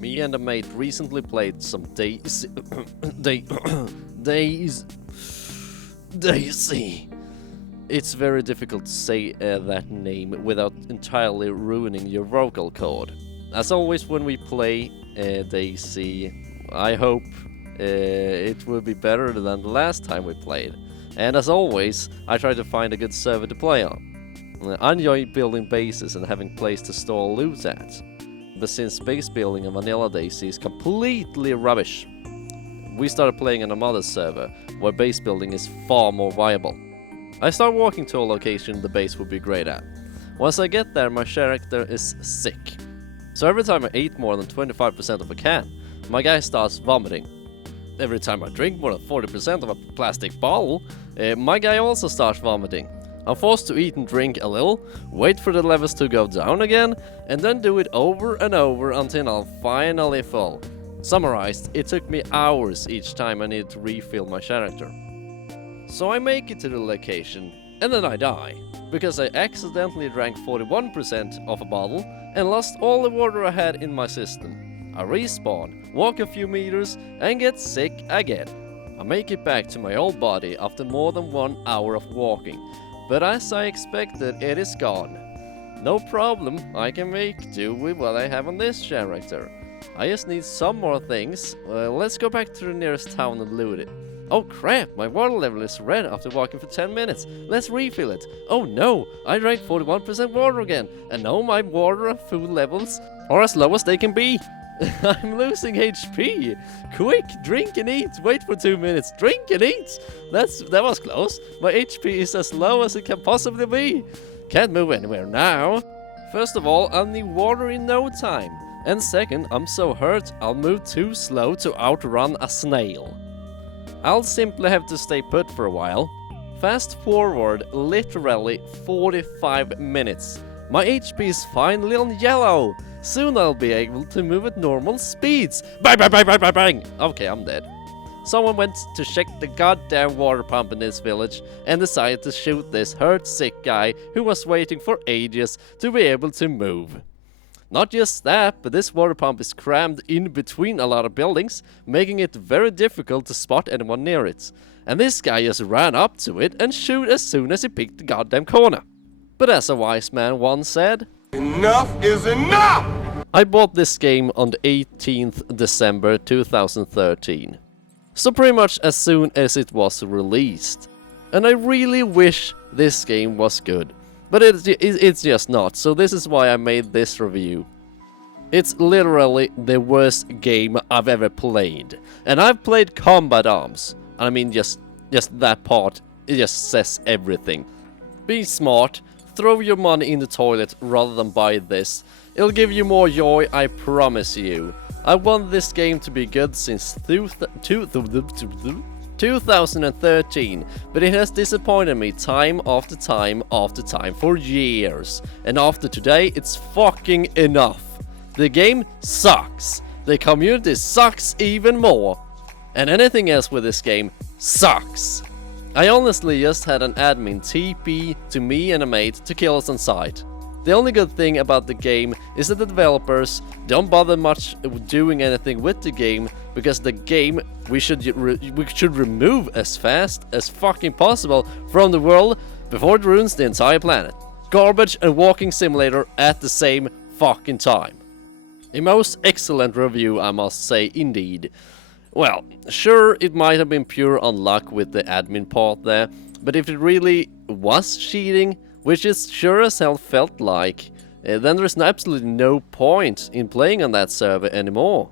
Me and a mate recently played some DayZ. DayZ. It's very difficult to say that name without entirely ruining your vocal cord. As always when we play DayZ, I hope it will be better than the last time we played. And as always, I try to find a good server to play on. I enjoy building bases and having place to store loot at. But since base building in vanilla DayZ is completely rubbish, we started playing on a mother server where base building is far more viable. I start walking to a location the base would be great at. Once I get there, my character is sick. So every time I eat more than 25% of a can, my guy starts vomiting. Every time I drink more than 40% of a plastic bottle, my guy also starts vomiting. I'm forced to eat and drink a little, wait for the levels to go down again, and then do it over and over until I'm finally full. Summarized, it took me hours each time I needed to refill my character. So I make it to the location, and then I die, because I accidentally drank 41% of a bottle and lost all the water I had in my system. I respawn, walk a few meters, and get sick again. I make it back to my old body after more than 1 hour of walking. But as I expected, it is gone. No problem, I can make do with what I have on this character. I just need some more things. Let's go back to the nearest town and loot it. Oh crap, my water level is red after walking for 10 minutes. Let's refill it. Oh no, I drank 41% water again. And now my water and food levels are as low as they can be. I'm losing HP. Quick, drink and eat. Wait for 2 minutes. Drink and eat. That was close. My HP is as low as it can possibly be. Can't move anywhere now. First of all, I'll need water in no time. And second, I'm so hurt I'll move too slow to outrun a snail. I'll simply have to stay put for a while. Fast forward literally 45 minutes. My HP is finally on yellow. Soon I'll be able to move at normal speeds. Bang, bang, bang, bang, bang, bang. Okay, I'm dead. Someone went to check the goddamn water pump in this village and decided to shoot this hurt sick guy who was waiting for ages to be able to move. Not just that, but this water pump is crammed in between a lot of buildings, making it very difficult to spot anyone near it. And this guy just ran up to it and shoot as soon as he picked the goddamn corner. But as a wise man once said, enough is enough! I bought this game on the 18th December 2013. So pretty much as soon as it was released. And I really wish this game was good. But it's just not, so this is why I made this review. It's literally the worst game I've ever played. And I've played Combat Arms. I mean, just that part, it just says everything. Be smart. Throw your money in the toilet rather than buy this. It'll give you more joy, I promise you. I want this game to be good since 2013, but it has disappointed me time after time after time for years. And after today, it's fucking enough. The game sucks. The community sucks even more. And anything else with this game sucks. I honestly just had an admin TP to me and a mate to kill us on sight. The only good thing about the game is that the developers don't bother much doing anything with the game, because the game we should remove as fast as fucking possible from the world before it ruins the entire planet. Garbage and walking simulator at the same fucking time. A most excellent review, I must say, indeed. Well, sure, it might have been pure unluck with the admin part there, but if it really was cheating, which it sure as hell felt like, then there's absolutely no point in playing on that server anymore.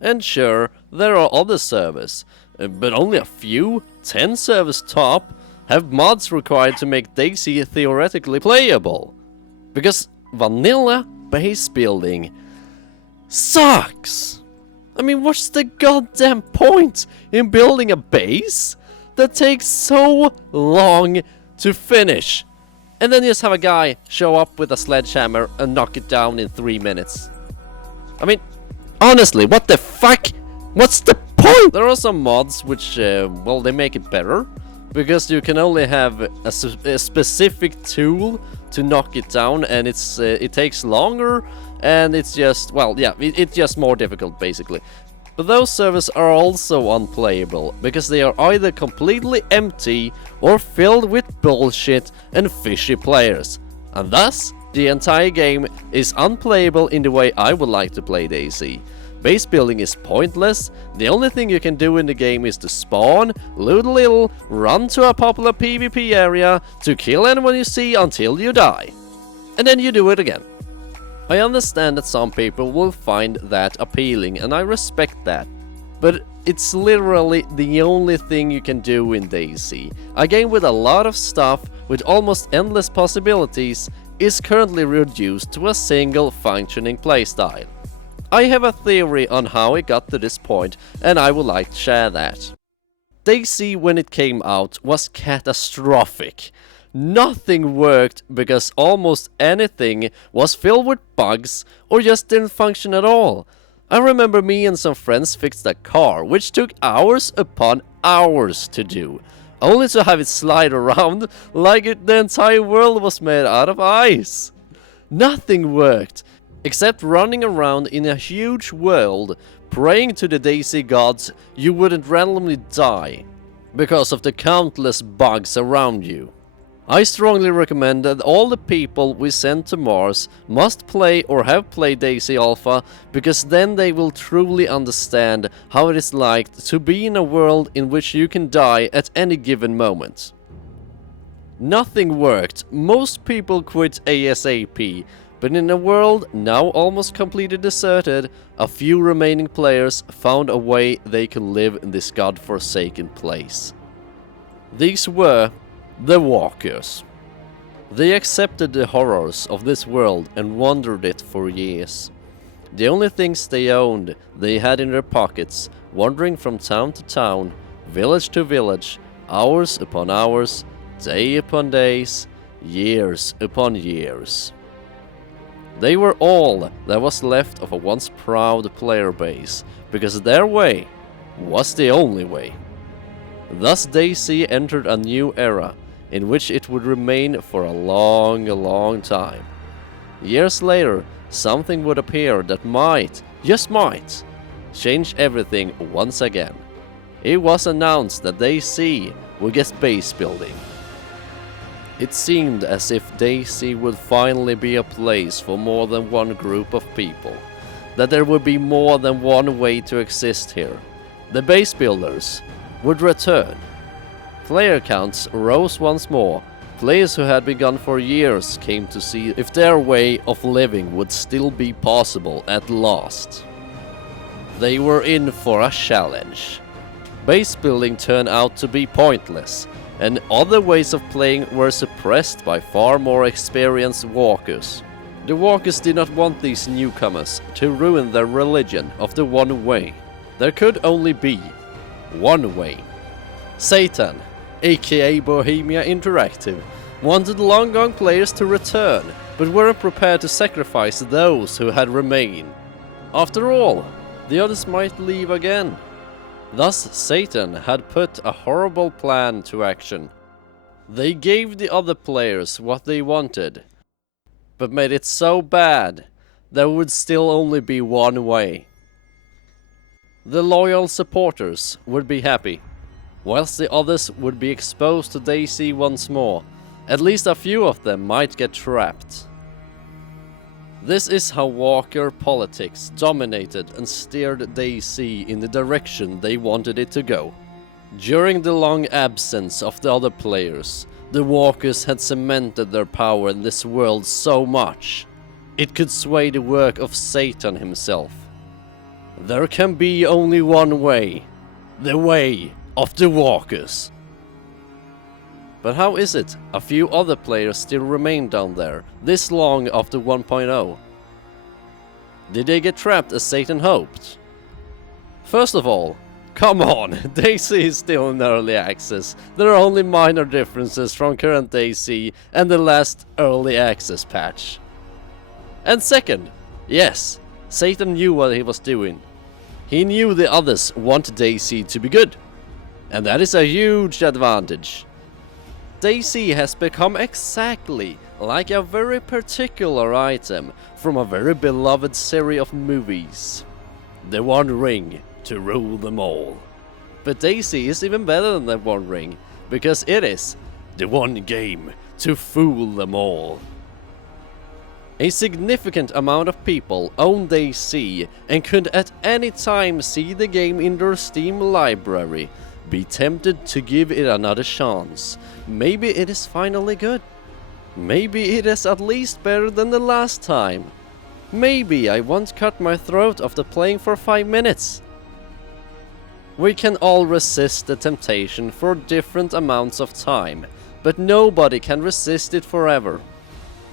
And sure, there are other servers, but only a few, 10 servers top, have mods required to make DayZ theoretically playable. Because vanilla base building sucks! I mean, what's the goddamn point in building a base that takes so long to finish? And then just have a guy show up with a sledgehammer and knock it down in 3 minutes. I mean, honestly, what the fuck? What's the point? There are some mods which, well, they make it better. because you can only have a specific tool to knock it down, and it takes longer, and it's just, well, yeah, it's just more difficult basically. But those servers are also unplayable, because they are either completely empty or filled with bullshit and fishy players. And thus, the entire game is unplayable in the way I would like to play DayZ. Base building is pointless, the only thing you can do in the game is to spawn, loot a little, run to a popular PvP area, to kill anyone you see until you die. And then you do it again. I understand that some people will find that appealing, and I respect that. But it's literally the only thing you can do in DayZ. A game with a lot of stuff, with almost endless possibilities, is currently reduced to a single functioning playstyle. I have a theory on how it got to this point, and I would like to share that. DayZ, when it came out, was catastrophic. Nothing worked because almost anything was filled with bugs or just didn't function at all. I remember me and some friends fixed a car, which took hours upon hours to do, only to have it slide around like the entire world was made out of ice. Nothing worked, except running around in a huge world, praying to the DayZ gods you wouldn't randomly die, because of the countless bugs around you. I strongly recommend that all the people we send to Mars must play or have played DayZ Alpha, because then they will truly understand how it is like to be in a world in which you can die at any given moment. Nothing worked, most people quit ASAP, but in a world now almost completely deserted, a few remaining players found a way they could live in this godforsaken place. These were the Walkers. They accepted the horrors of this world and wandered it for years. The only things they owned they had in their pockets, wandering from town to town, village to village, hours upon hours, day upon days, years upon years. They were all that was left of a once proud player base, because their way was the only way. Thus DayZ entered a new era, in which it would remain for a long time. Years later, something would appear that might, just might, change everything once again. It was announced that DayZ would get base building. It seemed as if DayZ would finally be a place for more than one group of people, that there would be more than one way to exist here. The base builders would return. Player counts rose once more. Players who had been gone for years came to see if their way of living would still be possible at last. They were in for a challenge. Base building turned out to be pointless, and other ways of playing were suppressed by far more experienced walkers. The walkers did not want these newcomers to ruin their religion of the one way. There could only be one way. Satan, aka Bohemia Interactive, wanted long-gone players to return, but weren't prepared to sacrifice those who had remained. After all, the others might leave again. Thus Satan had put a horrible plan to action. They gave the other players what they wanted, but made it so bad there would still only be one way. The loyal supporters would be happy, whilst the others would be exposed to DayZ once more. At least a few of them might get trapped. This is how Walker politics dominated and steered DayZ in the direction they wanted it to go. During the long absence of the other players, the Walkers had cemented their power in this world so much, it could sway the work of Satan himself. There can be only one way, the way of the Walkers. But how is it a few other players still remain down there, this long after 1.0? Did they get trapped as Satan hoped? First of all, come on, DayZ is still in early access. There are only minor differences from current DayZ and the last early access patch. And second, yes, Satan knew what he was doing. He knew the others wanted DayZ to be good. and that is a huge advantage. DayZ has become exactly like a very particular item from a very beloved series of movies. The One Ring to rule them all. But DayZ is even better than the One Ring, because it is the one game to fool them all. A significant amount of people own DayZ and could at any time see the game in their Steam library, be tempted to give it another chance. Maybe it is finally good. Maybe it is at least better than the last time. Maybe I won't cut my throat after playing for 5 minutes. We can all resist the temptation for different amounts of time, but nobody can resist it forever.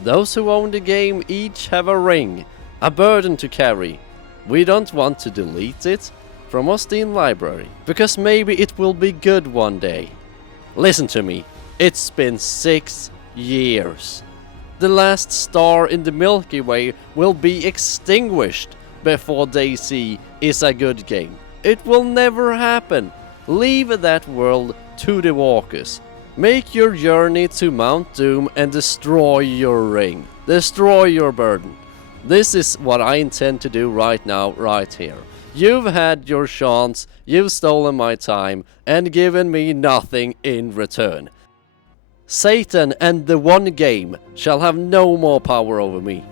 Those who own the game each have a ring, a burden to carry. We don't want to delete it from our Steam library, because maybe it will be good one day. Listen to me, it's been 6 years. The last star in the Milky Way will be extinguished before DayZ is a good game. It will never happen. Leave that world to the walkers. Make your journey to Mount Doom and destroy your ring. Destroy your burden. This is what I intend to do right now, right here. You've had your chance, you've stolen my time, and given me nothing in return. Satan and the one game shall have no more power over me.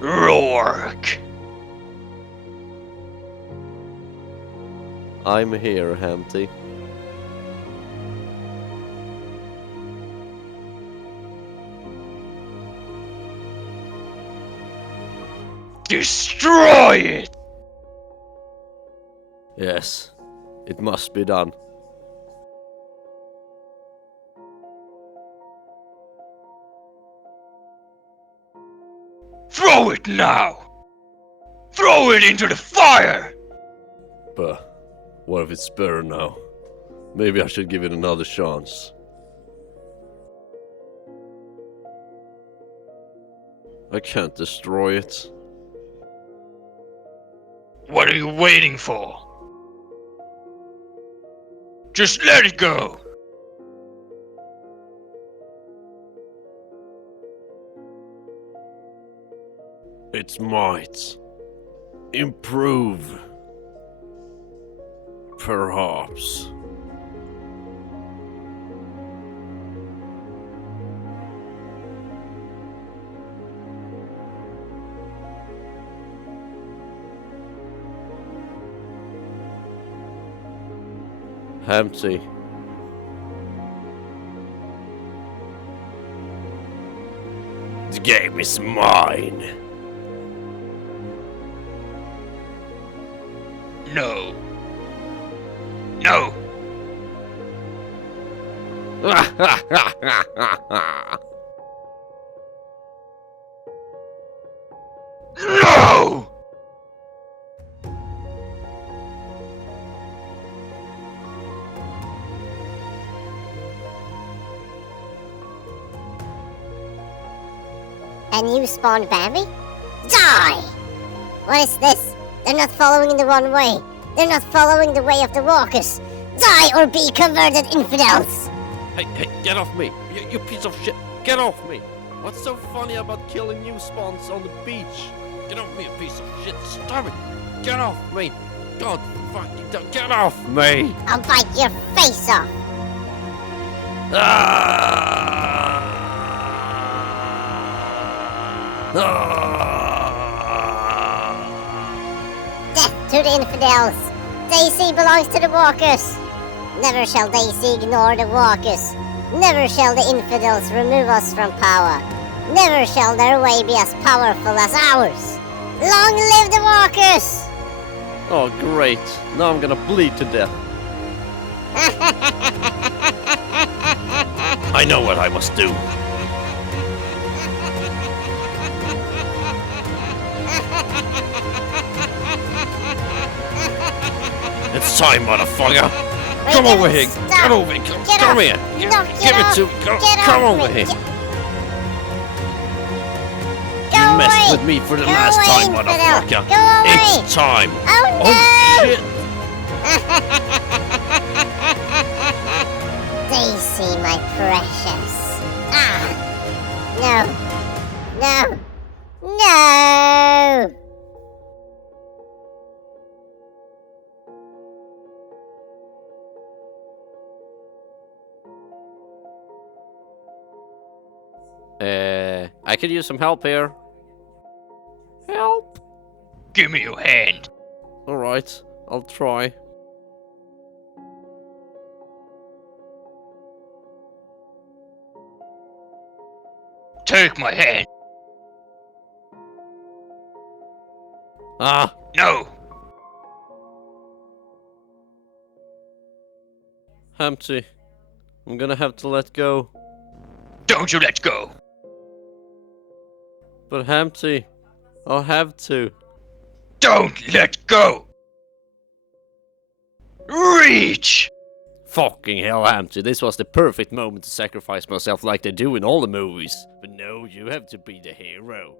Thorrork! I'm here, Hampty. Destroy it! Yes, it must be done. Throw it now! Throw it into the fire! But what if it's better now? Maybe I should give it another chance. I can't destroy it. What are you waiting for? Just let it go! Its might improve. Perhaps. Empty. The game is mine. No. No! No! A new spawned Bambi? Die! What is this? They're not following in the wrong way. They're not following the way of the walkers. Die or be converted infidels! Hey, get off me! You piece of shit! Get off me! What's so funny about killing new spawns on the beach? Get off me, you piece of shit! Stop it! Get off me! God fucking get off me! I'll bite your face off! Death to the infidels! DayZ belongs to the walkers! Never shall DayZ ignore the walkers! Never shall the infidels remove us from power! Never shall their way be as powerful as ours! Long live the walkers! Oh great, now I'm gonna bleed to death. I know what I must do. It's time, motherfucker! Come over here! Get over here! Come here! Give it to me! Come over here! You messed with me for the last time, motherfucker! It's time! Oh no! shit! Daisy, my precious. Ah! No! No! No! I could use some help here. Help! Give me your hand. Alright, I'll try. Take my hand. Ah! No. Empty. I'm gonna have to let go. Don't you let go. But Hampty, I'll have to. Don't let go. Reach. Fucking hell, Hampty, this was the perfect moment to sacrifice myself like they do in all the movies. But no, you have to be the hero.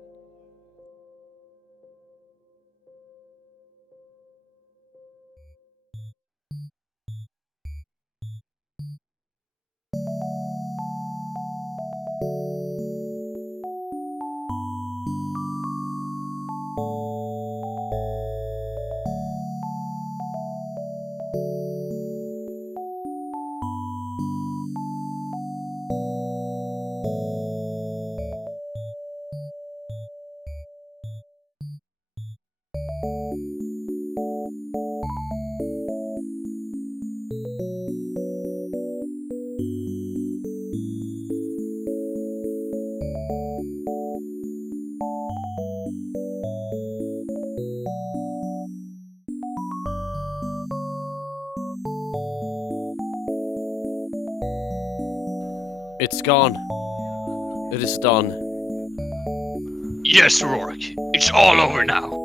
It's gone. It is done. Yes, Thorrork. It's all over now.